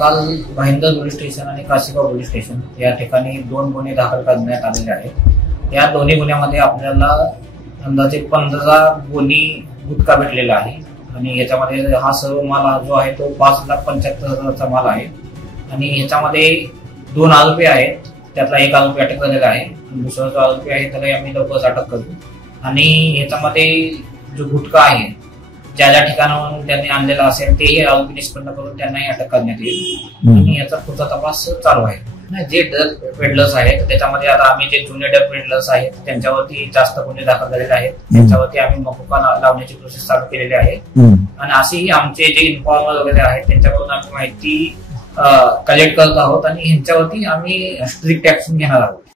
काल Bhayandar police station आणि Kashigaon police station या ठिकाणी 2 गुन्हे दाखल करण्यात आलेले आहेत। या दोन्ही गुन्ह्यामध्ये आपल्याला अंदाजे 15 गोणी गुटखा भेटलेला आहे आणि याच्यामध्ये हा सर्व माल जो आहे तो 5,75,000चा माल आहे आणि याच्यामध्ये 2 आरोपी आहेत, त्यातला एक आरोपी अटक झालेला आहे आणि दुसरा जो आरोपी आहे त्याला आम्ही लवकरच अटक करू आणि याच्यामध्ये जो गुटखा आहे ज्या ज्या ठिकाणाहून त्यांनी आणलेला असेल तेही आरोपी निष्पन्न करून त्यांनाही अटक करण्यात येईल आणि याचा पुढचा तपास चालू आहे। जे ड्रग पेडलर्स आहेत त्याच्यामध्ये आता आम्ही जे जुने ड्रग पेडलर्स आहेत त्यांच्यावरती जास्त गुन्हे दाखल झालेले आहेत, त्यांच्यावरती आम्ही मकोका लावण्याची प्रोसेस चालू केलेली आहे आणि असेही आमचे जे इन्फॉर्मर वगैरे आहेत त्यांच्याकडून आम्ही माहिती कलेक्ट करत आहोत आणि ह्यांच्यावरती आम्ही स्ट्रिक्ट ऍक्शन घेणार आहोत।